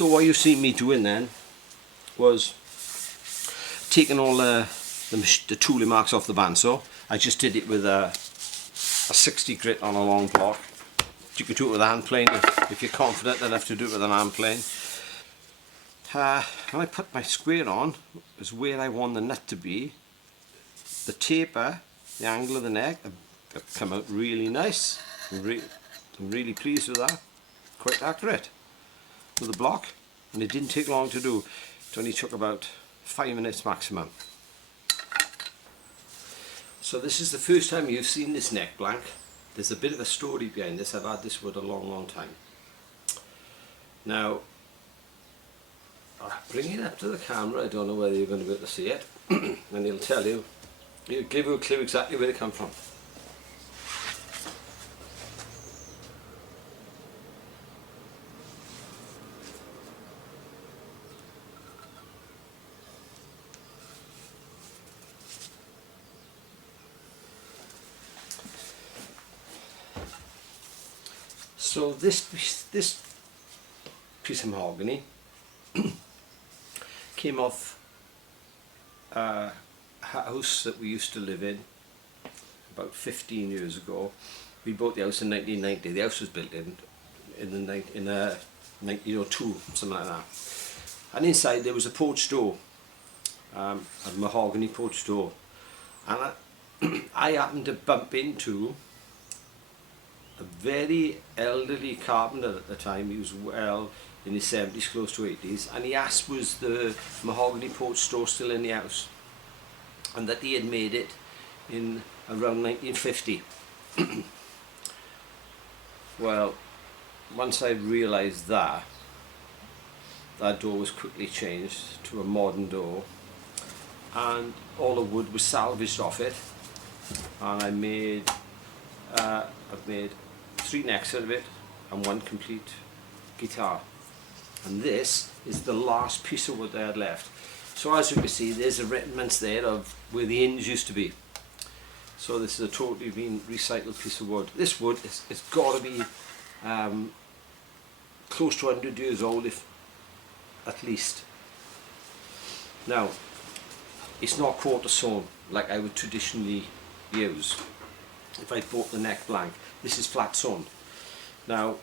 So what you see me doing then was taking all the tooling marks off the bandsaw. I just did it with a 60 grit on a long block. You could do it with a hand plane if you're confident enough to do it with an hand plane. When I put my square on, is where I want the nut to be. The taper, the angle of the neck, have come out really nice. I'm really pleased with that. Quite accurate with the block, and it didn't take long to do. It only took about 5 minutes maximum. So this is the first time you've seen this neck blank. There's a bit of a story behind this. I've had this wood a long time. Now, I'll bring it up to the camera. I don't know whether you're going to be able to see it. And it'll tell you, it'll give you a clue exactly where it comes from. So this piece of mahogany came off a house that we used to live in about 15 years ago. We bought the house in 1990. The house was built in 1902, something like that. And inside there was a porch door, a mahogany porch door. And I happened to bump into a very elderly carpenter at the time. He was well in his 70s, close to 80s, and he asked was the mahogany porch door still in the house, and that he had made it in around 1950. Well, once I realised that door was quickly changed to a modern door, and all the wood was salvaged off it, and I've made 3 necks out of it and 1 complete guitar. And this is the last piece of wood I had left. So as you can see, there's a remnants there of where the hinge used to be. So this is a totally been recycled piece of wood. This wood it's got to be close to 100 years old, if at least. Now, it's not quarter sawn like I would traditionally use if I bought the neck blank. This is flat sawn. Now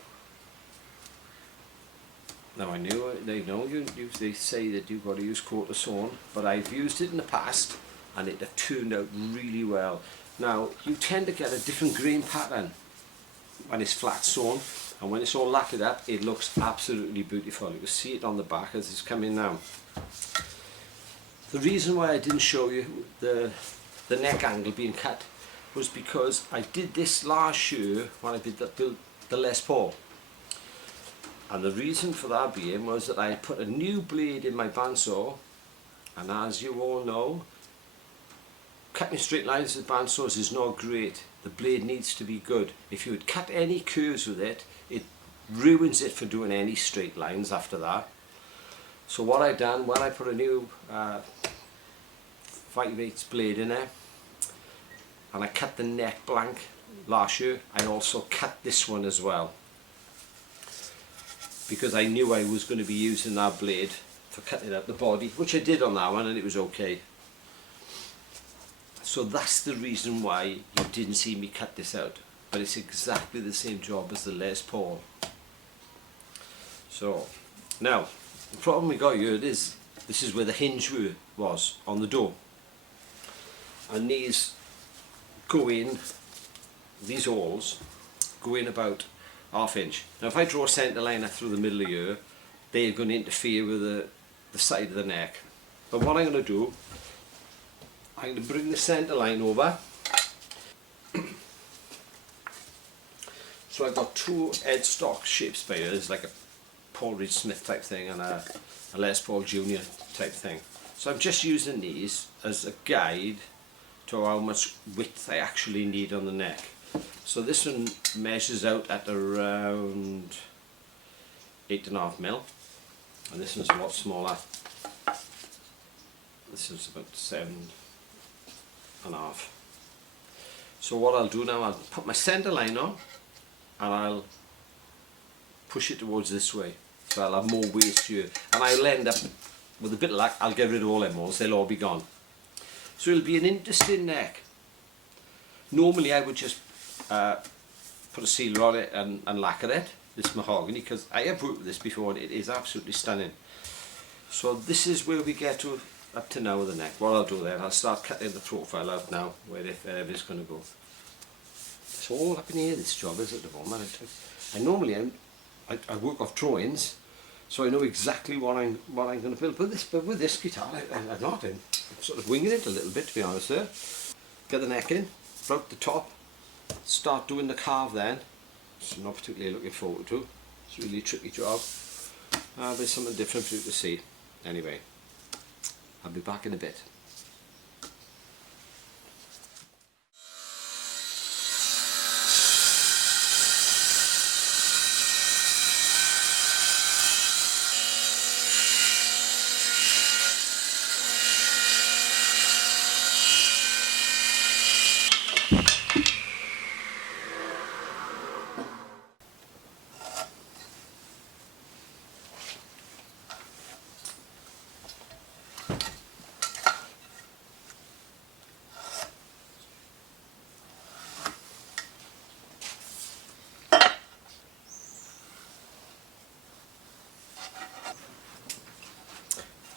I know they say that you've got to use quarter sawn, but I've used it in the past and it has turned out really well. Now you tend to get a different grain pattern when it's flat sawn, and when it's all lacquered up it looks absolutely beautiful. You can see it on the back as it's coming now. The reason why I didn't show you the neck angle being cut was because I did this last year when I built the Les Paul. And the reason for that being was that I put a new blade in my bandsaw, and as you all know, cutting straight lines with bandsaws is not great. The blade needs to be good. If you would cut any curves with it, it ruins it for doing any straight lines after that. So what I done, when I put a new 5/8 blade in there, and I cut the neck blank last year, I also cut this one as well, because I knew I was going to be using that blade for cutting out the body, which I did on that one, and it was okay. So that's the reason why you didn't see me cut this out, but it's exactly the same job as the Les Paul. So now the problem we got here is this is where the hinge was on the door, and these holes go in about ½ inch. Now if I draw a centre line through the middle of here, they're going to interfere with the side of the neck. But what I'm going to do, I'm going to bring the centre line over. So I've got 2 headstock shape spiders, like a Paul Reed Smith type thing and a Les Paul Junior type thing. So I'm just using these as a guide to how much width I actually need on the neck. So this one measures out at around 8.5 mil, and this one's a lot smaller. This is about 7.5. So what I'll do now, I'll put my centre line on and I'll push it towards this way. so I'll have more waste here, and I'll end up with a bit of luck, I'll get rid of all them holes, they'll all be gone. So it'll be an interesting neck. Normally I would just put a sealer on it and lacquer it, this mahogany, because I have worked with this before and it is absolutely stunning. So this is where we get to up to now with the neck. What I'll do then, I'll start cutting the profile out now, where if it's going to go. It's all up in the air, this job is at the moment. I normally I work off drawings, so I know exactly what I'm going to build. But with this guitar, I'm not in. I'm sort of winging it a little bit, to be honest there. Get the neck in, route the top, start doing the carve then. Which I'm not particularly looking forward to. It's really a tricky job. There's something different for you to see. Anyway, I'll be back in a bit.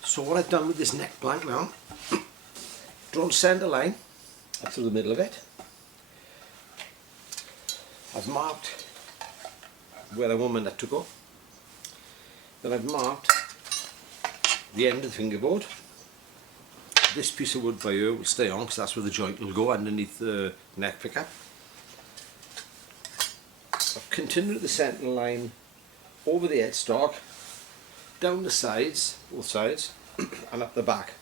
So what I've done with this neck blank now, drawn a centre line up through the middle of it. I've marked where I want my nut to go. Then I've marked the end of the fingerboard. This piece of wood by here will stay on because that's where the joint will go underneath the neck pickup. I've continued the centre line over the headstock, down the sides, both sides, and up the back.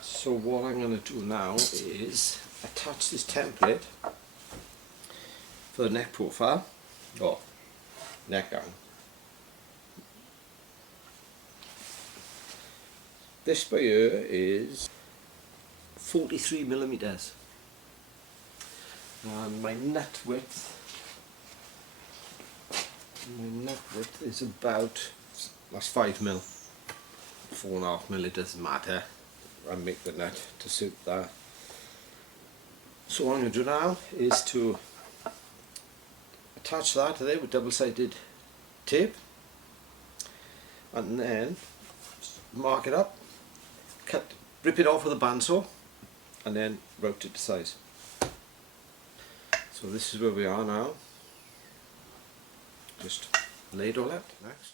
So what I'm going to do now is attach this template for the neck profile, or neck gown. This by here is 43mm, and my nut width is about, that's 5mm, 4.5mm, it doesn't matter. I make the nut to suit that. So what I'm going to do now is to attach that to there with double-sided tape, and then mark it up, rip it off with a bandsaw, and then route it to size. So this is where we are now. Just lay it all out next.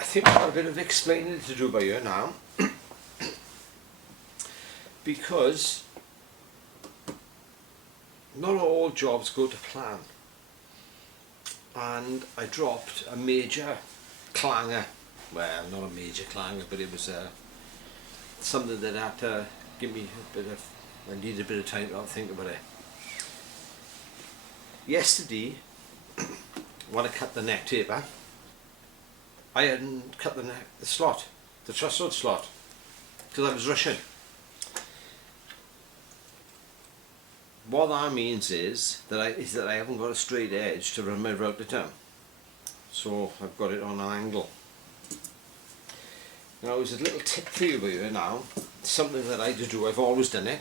I think I've got a bit of explaining to do by here now, because not all jobs go to plan, and I dropped a major clanger, well, not a major clanger, but it was something that had to give me a bit of, I needed a bit of time to think about it. Yesterday, when I cut the neck taper, I hadn't cut the slot, the truss rod slot, because I was rushing. What that means is that I haven't got a straight edge to run my router down, so I've got it on an angle. Now there's a little tip for you here now, something that I do, I've always done it.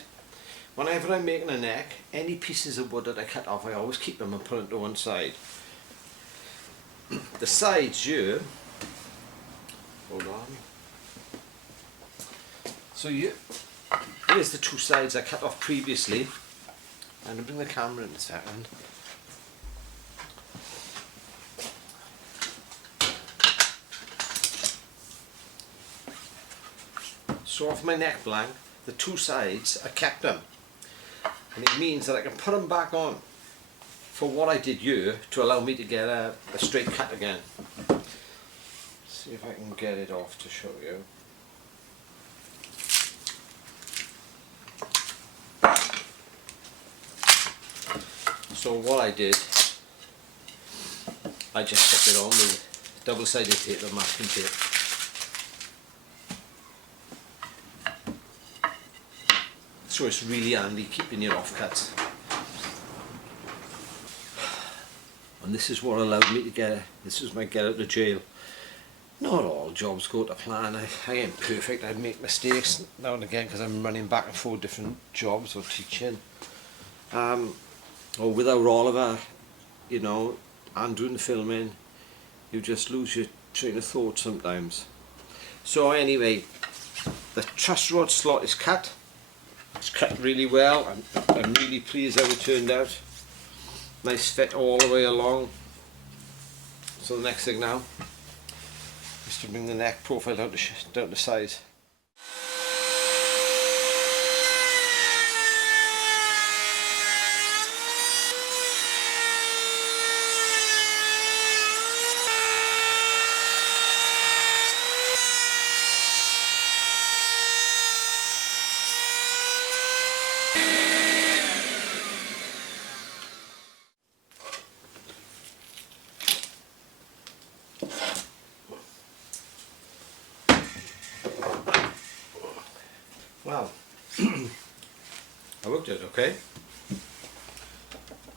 Whenever I'm making a neck, any pieces of wood that I cut off, I always keep them and put them to one side. The sides here, hold on, So here's the two sides I cut off previously. I'm going to bring the camera in a second. So off my neck blank, the two sides, I kept them. And it means that I can put them back on for what I did here to allow me to get a straight cut again. See if I can get it off to show you. So what I did, I just stuck it on with double-sided tape or masking tape. So it's really handy keeping your offcuts. And this is what allowed me to this was my get out of jail. Not all jobs go to plan. I ain't perfect, I make mistakes now and again because I'm running back and forth different jobs or teaching. Or without Oliver, you know, and doing the filming, you just lose your train of thought sometimes. So anyway, the truss rod slot is cut. It's cut really well. I'm really pleased how it turned out. Nice fit all the way along. So the next thing now is to bring the neck profile down to size. Well, I worked it okay.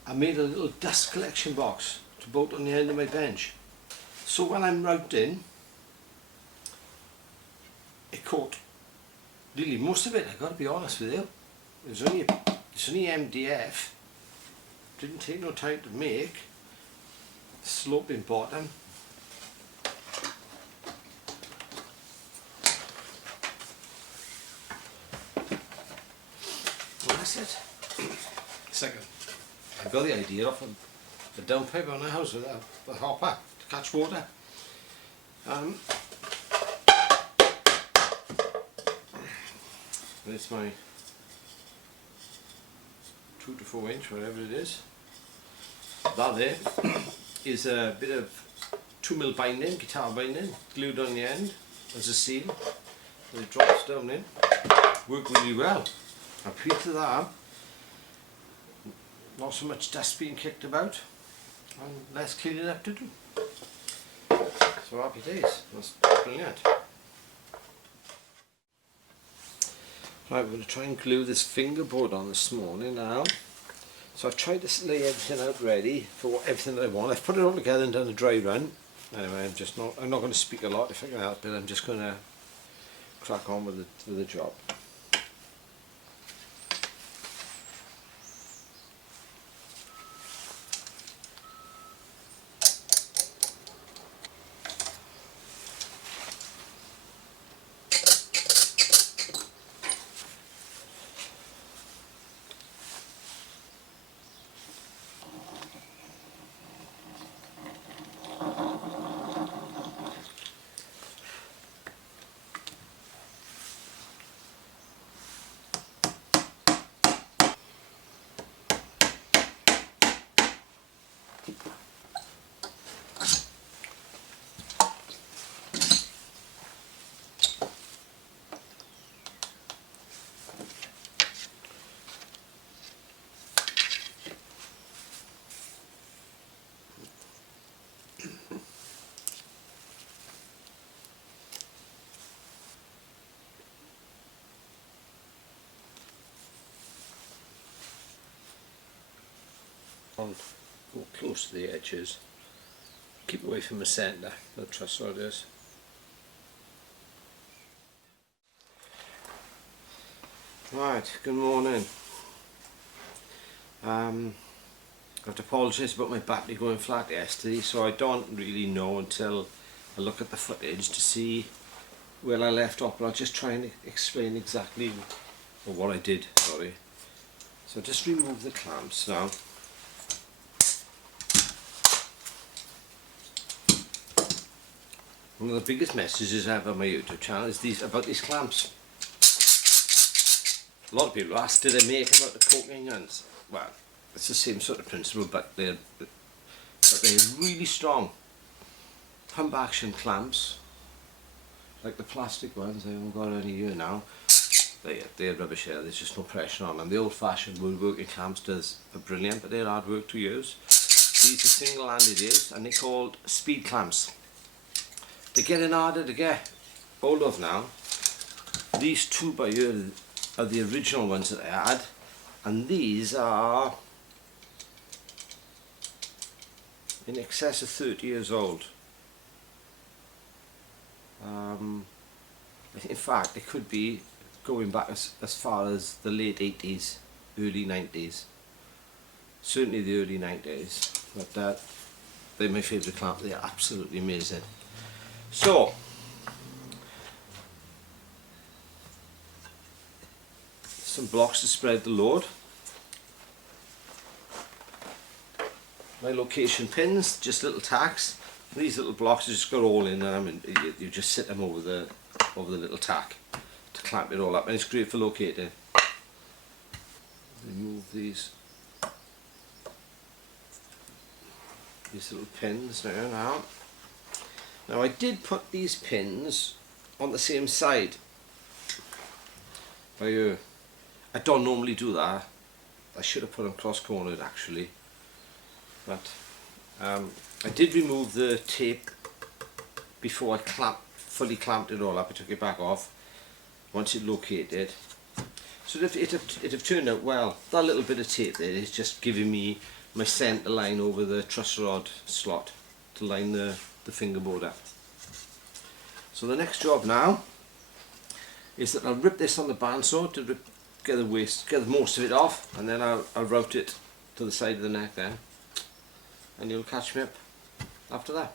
I made a little dust collection box to bolt on the end of my bench. So when I'm routing, it caught really most of it, I've got to be honest with you. It's only MDF, didn't take no time to make, sloping bottom. Well, that's it. Second, I got the idea off the downpipe on the house with a hopper to catch water. It's my 2 to 4 inch, whatever it is. That there is a bit of 2mm binding, guitar binding, glued on the end as a seal. And it drops down in. Worked really well. I'm pleased with that. Not so much dust being kicked about and less cleaning up to do. So happy days. That's brilliant. Right, we're going to try and glue this fingerboard on this morning now. So I've tried to lay everything out ready for everything that I want. I've put it all together and done a dry run. Anyway, I'm not going to speak a lot if I can help it. I'm just going to crack on with the job. Go close to the edges, keep away from the centre, the truss rod is. Right, good morning. I have to apologise about my battery going flat yesterday, so I don't really know until I look at the footage to see where I left off, but I'll just try and explain exactly what I did, sorry. So just remove the clamps now. One of the biggest messages I have on my YouTube channel is about these clamps. A lot of people ask, did I make them out of coating guns? Well, it's the same sort of principle, but they're really strong. Pump action clamps, like the plastic ones, I haven't got any here now. They're rubbish here, there's just no pressure on them. The old fashioned woodworking clamps are brilliant, but they're hard work to use. These are single-handed ears, and they're called speed clamps. They're getting harder to get hold of now. These two by here are the original ones that I had, and these are in excess of 30 years old. In fact, it could be going back as far as the late 80s, early 90s. Certainly the early 90s, but they're my favourite clamp. They're absolutely amazing. So, some blocks to spread the load. My location pins, just little tacks. These little blocks have just got all in them, and you just sit them over the little tack to clamp it all up, and it's great for locating. Remove these little pins now. Now I did put these pins on the same side by here. I don't normally do that. I should have put them cross-cornered actually, but I did remove the tape before I fully clamped it all up. I took it back off once it located. So it have turned out well. That little bit of tape there is just giving me my centre line over the truss rod slot to line the fingerboard up. So the next job now is that I'll rip this on the bandsaw to get the most of it off, and then I'll route it to the side of the neck then, and you'll catch me up after that.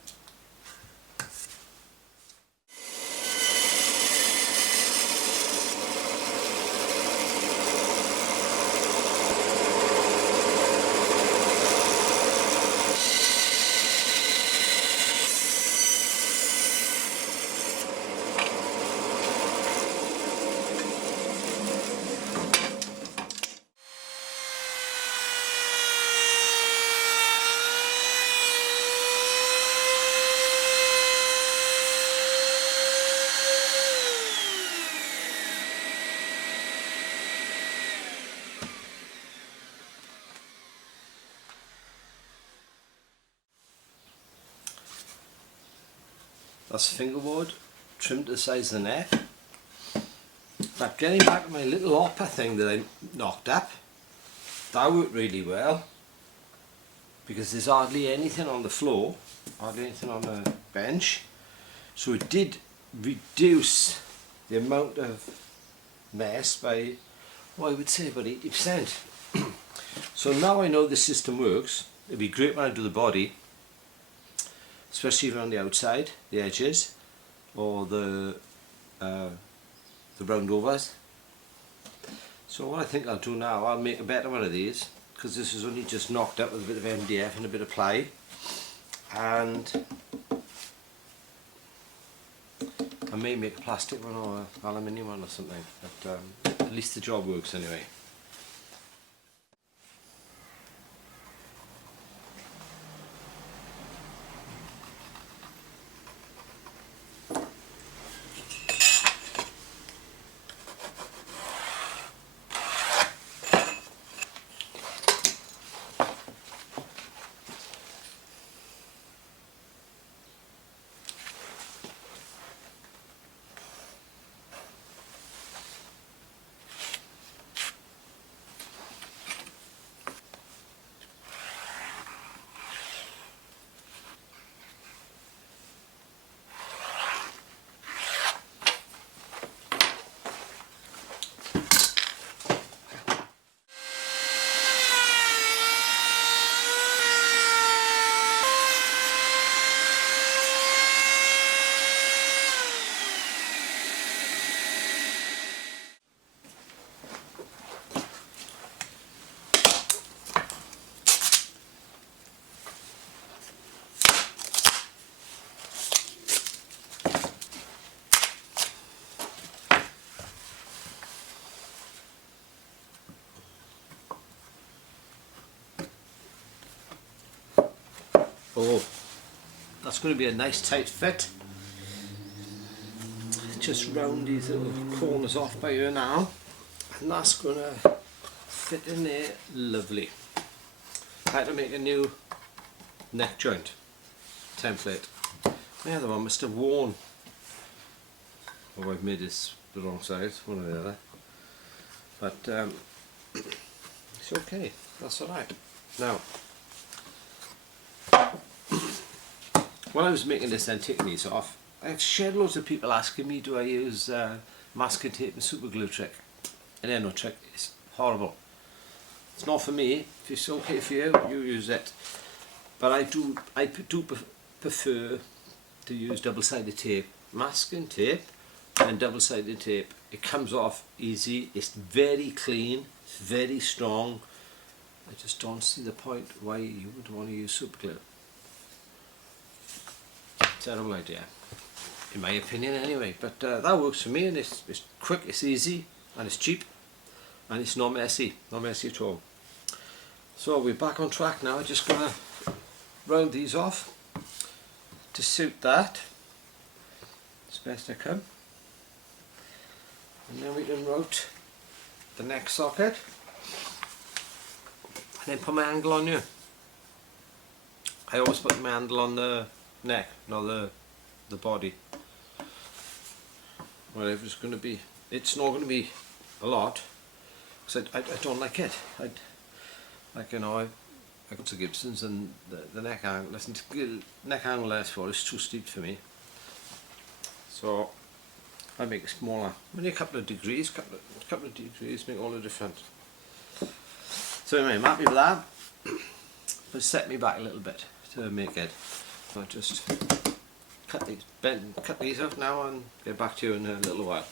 That's the fingerboard, trimmed to the size of the neck. But getting back to my little hopper thing that I knocked up, that worked really well, because there's hardly anything on the floor, hardly anything on the bench, so it did reduce the amount of mess by, well, I would say about 80%. So now I know the system works. It'd be great when I do the body, especially around the outside, the edges, or the roundovers. So what I think I'll do now, I'll make a better one of these, because this is only just knocked up with a bit of MDF and a bit of ply, and I may make a plastic one or an aluminium one or something, but at least the job works anyway. Oh, that's going to be a nice tight fit. Just round these little corners off by here now, and that's going to fit in there lovely. I had to make a new neck joint template. The other one must have worn. Oh, I've made this the wrong size, one or the other. But it's okay, that's alright. Now, when I was making this and taking these off, I have shared loads of people asking me, do I use masking tape and super glue trick? And then no trick, it's horrible. It's not for me. If it's okay for you, you use it. But I do prefer to use double-sided tape. Masking tape and double-sided tape. It comes off easy, it's very clean, it's very strong. I just don't see the point why you would want to use super glue. Terrible idea, in my opinion anyway, but that works for me, and it's quick, it's easy, and it's cheap, and it's not messy at all. So we're back on track now. I'm just going to round these off to suit that as best I can, and then we can route the neck socket and then put my angle on you. I always put my handle on the neck, not the body. Whatever it's going to be. It's not going to be a lot, because I don't like it. Like, you know, I go to Gibson's, and the neck angle, neck angle less for is too steep for me. So I make it smaller. Only a couple of degrees, couple of degrees make all the difference. So anyway, I'm happy with that. But set me back a little bit to make it. So I just cut these off now and get back to you in a little while.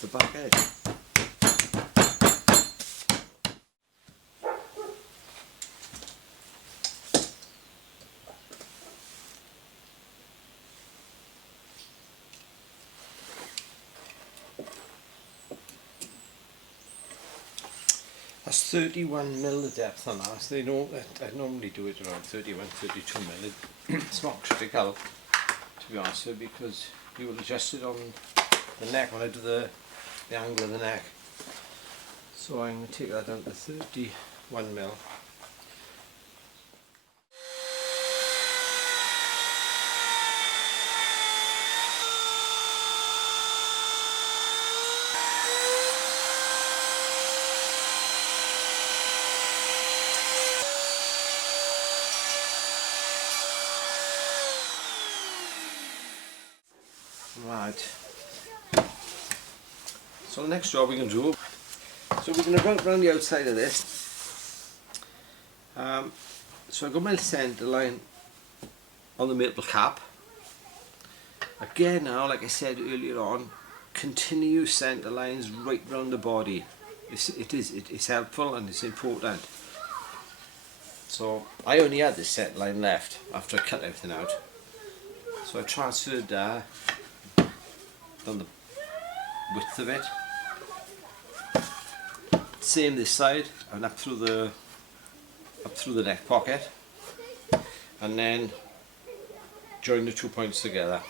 The back edge. That's 31mm the depth on that. So they know that I normally do it around 31, 32mm. It's not critical, to be honest with you, because you will adjust it on the neck when I do the angle of the neck. So I'm going to take that down to 31mm. Right. So the next job we're going to do, so we're going to route around the outside of this. So I've got my centre line on the maple cap. Again now, like I said earlier on, continue centre lines right round the body. It's helpful and it's important. So I only had this centre line left after I cut everything out. So I transferred that down the width of it. Same this side, and up through the neck pocket, and then join the 2 points together.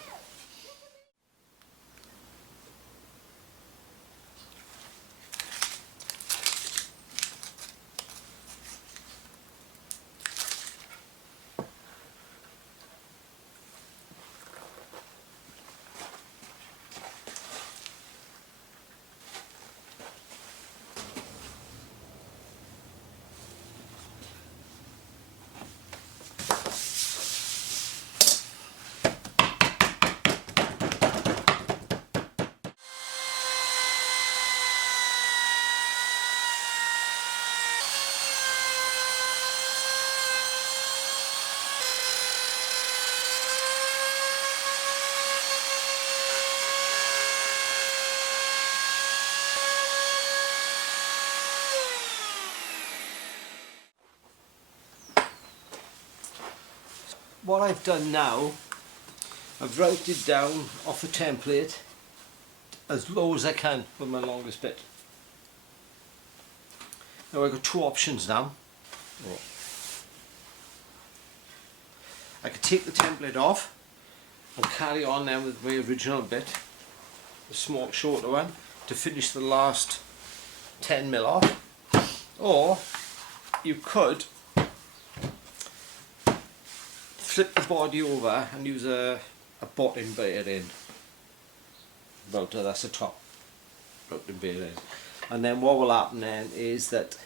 what I've done now, I've routed down off the template as low as I can with my longest bit. Now I've got two options now. I could take the template off and carry on then with my original bit, the small shorter one, to finish the last 10mm off, or you could flip the body over and use a bottom bearing. That's the top bottom bearing, and then what will happen then is that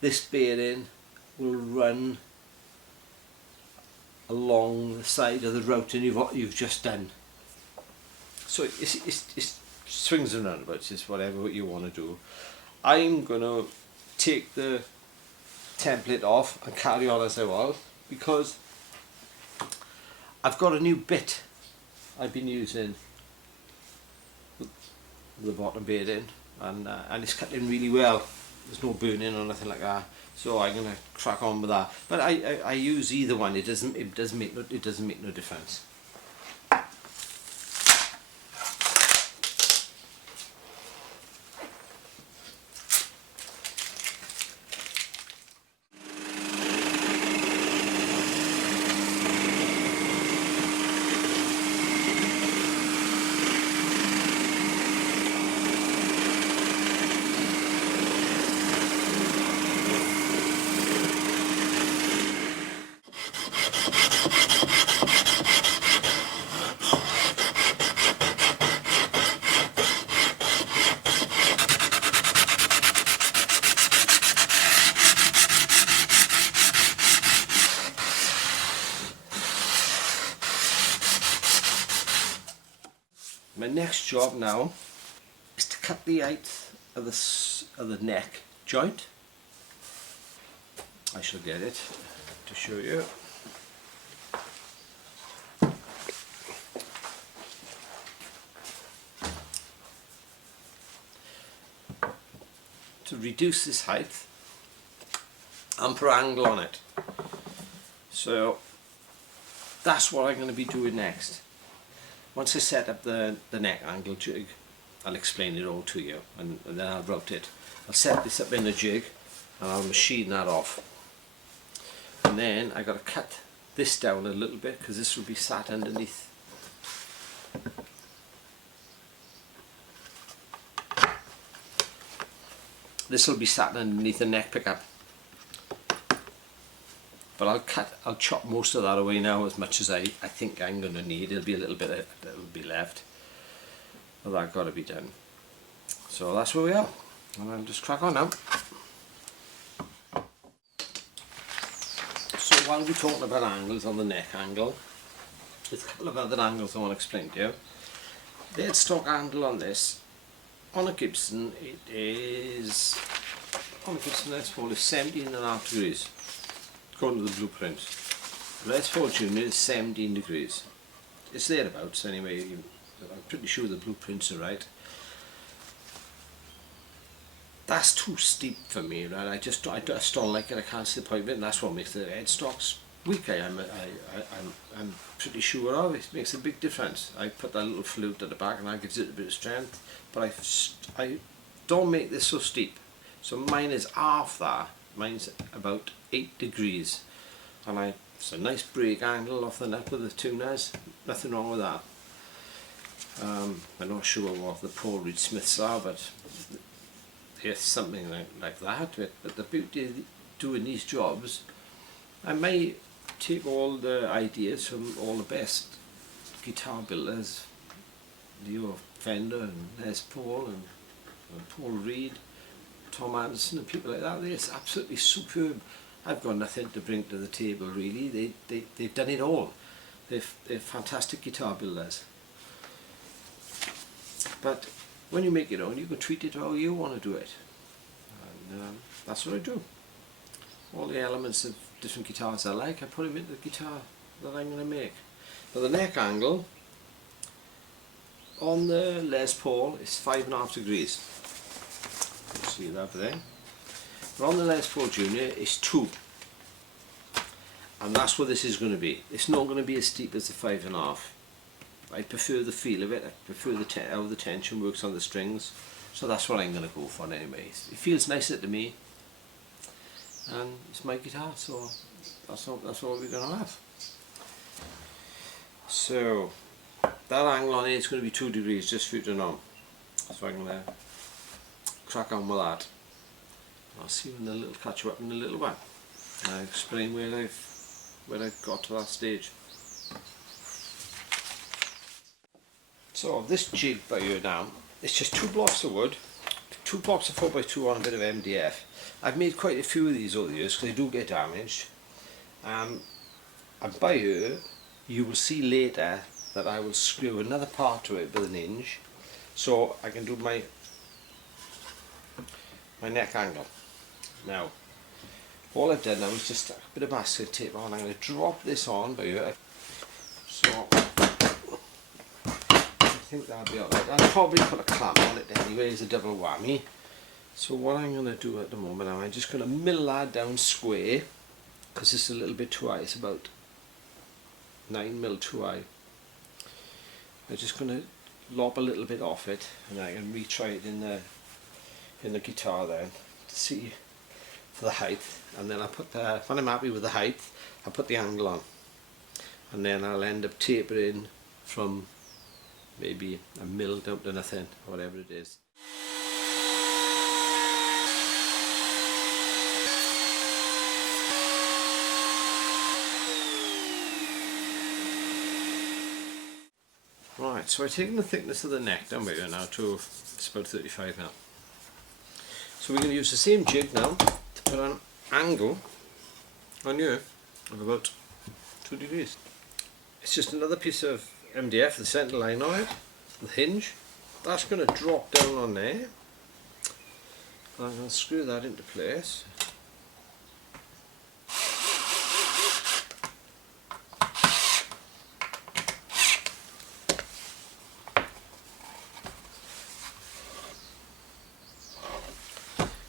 this bearing will run along the side of the routing you've just done. So it's swings and roundabouts, it's whatever you want to do. I'm going to take the template off and carry on as I was, because I've got a new bit I've been using the bottom bearing, and it's cutting really well. There's no burning or nothing like that, so I'm going to crack on with that. But I use either one. It doesn't make no difference. My next job now is to cut the height of the neck joint. I shall get it to show you. To reduce this height and put angle on it. So that's what I'm going to be doing next. Once I set up the neck angle jig, I'll explain it all to you, and then I'll route it. I'll set this up in a jig and I'll machine that off. And then I've got to cut this down a little bit, because this will be sat underneath. This will be sat underneath the neck pickup. But I'll chop most of that away now, as much as I think I'm going to need. There'll be a little bit that will be left, but that's got to be done. So that's where we are, and I'll just crack on now. So while we're talking about angles on the neck angle, there's a couple of other angles I want to explain to you. The headstock angle on this, on a Gibson, it is, on a Gibson Les Paul, is 17.5 degrees. According to the blueprint. Les Paul Junior is 17 degrees. It's thereabouts anyway. I'm pretty sure the blueprints are right. That's too steep for me, right? I just don't like it. I can't see the point of it, and that's what makes the headstocks weak. I'm pretty sure of it. Makes a big difference. I put that little flute at the back, and that gives it a bit of strength. But I don't make this so steep. So mine is half that. Mine's about 8 degrees, and it's a nice break angle off the nut with the tuners. Nothing wrong with that. I'm not sure what the Paul Reed Smiths are, but it's something like that. But the beauty of doing these jobs, I may take all the ideas from all the best guitar builders, Leo Fender and Les Paul and Paul Reed, Tom Anderson and people like that. It's absolutely superb. I've got nothing to bring to the table really. They've done it all. They're fantastic guitar builders. But when you make your own, you can treat it how you want to do it. And that's what I do. All the elements of different guitars I like, I put them into the guitar that I'm going to make. But the neck angle on the Les Paul is 5.5 degrees. See that there? But on the Les Paul Junior it's 2. and that's what this is going to be. It's not going to be as steep as the 5.5. I prefer the feel of it. I prefer how the tension works on the strings, so that's what I'm going to go for anyway. It feels nicer to me, and it's my guitar, so that's what we're going to have. So that angle on it is going to be 2 degrees, just for you to know. So I'm going to crack on with that. I'll see you in a little, catch you up in a little while. I'll explain where I've got to that stage. So this jig by here now, it's just 2 blocks of wood, 2 blocks of 4x2 on a bit of MDF. I've made quite a few of these over the years because they do get damaged. And by here, you will see later that I will screw another part to it with an hinge, so I can do my neck angle. Now, all I've done now is just a bit of masking tape on. I'm going to drop this on by here. So I think that'll be alright. I'll probably put a clamp on it anyway as a double whammy. So what I'm going to do at the moment, I'm just going to mill that down square, because it's a little bit too high. It's about 9mm too high. I'm just going to lob a little bit off it, and I can retry it in the guitar then to see for the height, and then I put when I'm happy with the height, I put the angle on, and then I'll end up tapering from maybe a mil down to nothing, or whatever it is. Right, so I've taken the thickness of the neck down here now to, it's about 35 now. So we're going to use the same jig now to put an angle on here of about 2 degrees. It's just another piece of MDF, the centre line on it, the hinge. That's going to drop down on there. I'm going to screw that into place.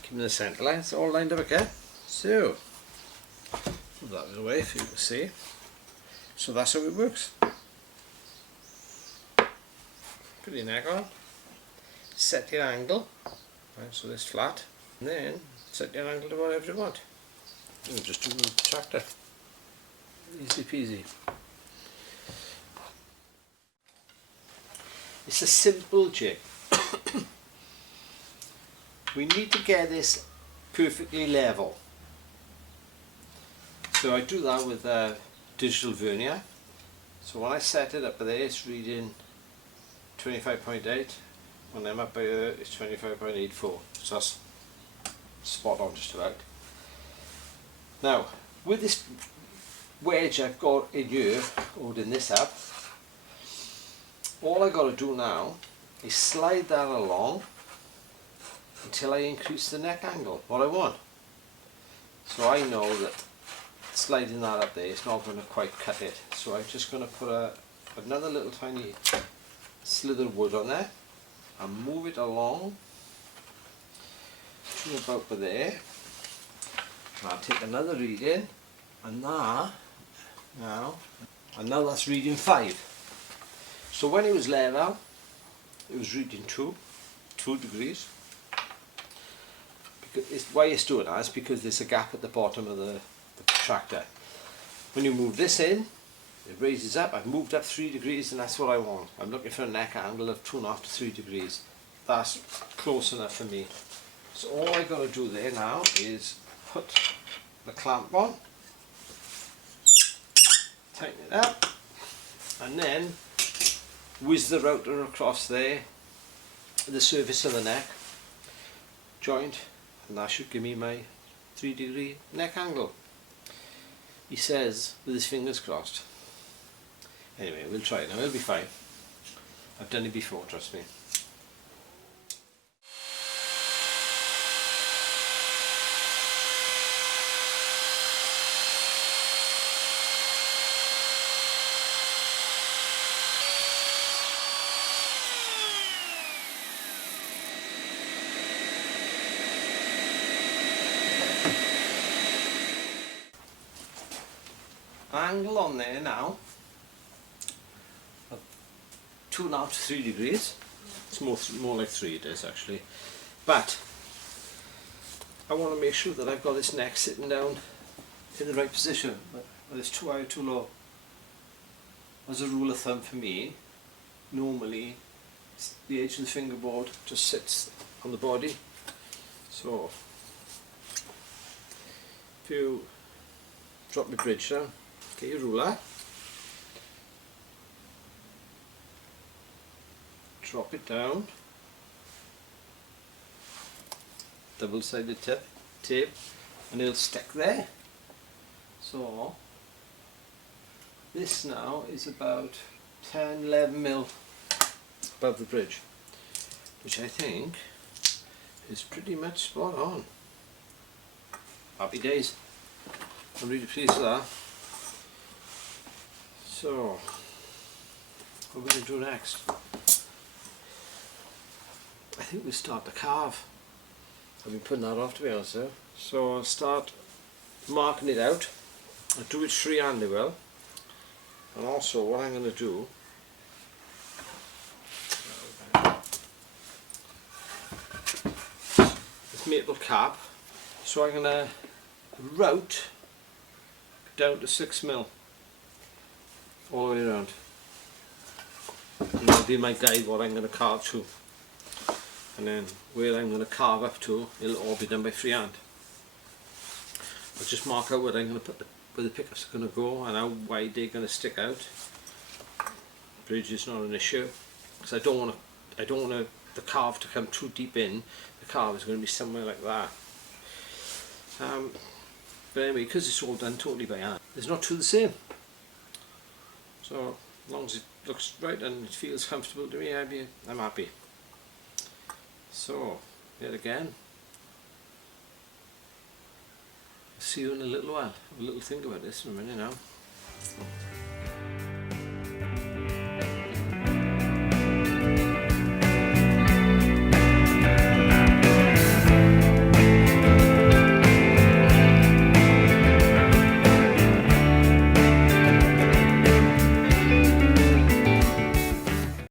Keeping the centre line, it's all lined up okay. So, move that away for you to see. So that's how it works. Put your neck on, set your angle, right, so this flat, and then set your angle to whatever you want. And just do the tractor. Easy peasy. It's a simple jig. We need to get this perfectly level. So I do that with digital vernier. So when I set it up there, it's reading 25.8. When I'm up here, it's 25.84. So that's spot on just about. Now, with this wedge I've got in here, holding this up, all I got to do now is slide that along until I increase the neck angle, what I want. So I know that sliding that up there is not going to quite cut it. So I'm just going to put another little tiny slither of wood on there and move it along to about there. I'll take another reading, and now that's reading 5. So when it was level, it was reading 2 degrees. Why it's doing that is because there's a gap at the bottom of the tractor. When you move this in, it raises up. I've moved up 3 degrees, and that's what I want. I'm looking for a neck angle of 2.5 to 3 degrees. That's close enough for me. So all I got to do there now is put the clamp on, tighten it up, and then whiz the router across there, the surface of the neck joint, and that should give me my 3 degree neck angle. He says with his fingers crossed. Anyway, we'll try it now, it'll be fine. I've done it before, trust me. angle on there now of 2.5 to 3 degrees. It's more like 3 it is actually, but I want to make sure that I've got this neck sitting down in the right position, whether it's too high or too low. As a rule of thumb for me, normally the edge of the fingerboard just sits on the body. So if you drop your bridge down, get your ruler, drop it down, double-sided tape, and it'll stick there. So this now is about 10-11 mil above the bridge, which I think is pretty much spot on. Happy days. I'm really pleased with that. So what we're going to do next, I think we'll start the carve. I've been putting that off, to be honest though. So I'll start marking it out. I'll do it freehanded well. And also what I'm going to do, this maple cap, so I'm going to route down to 6 mil all the way around. And that'll be my guide what I'm going to carve to. And then where I'm going to carve up to, it'll all be done by freehand. I'll just mark out where I'm going to put where the pickups are going to go and how wide they're going to stick out. Bridge is not an issue because I don't want the carve to come too deep in. The carve is going to be somewhere like that. But anyway, because it's all done totally by hand, it's not too the same. So as long as it looks right and it feels comfortable to me, I'm happy. So, yet again, see you in a little while. Have a little think about this in a minute now.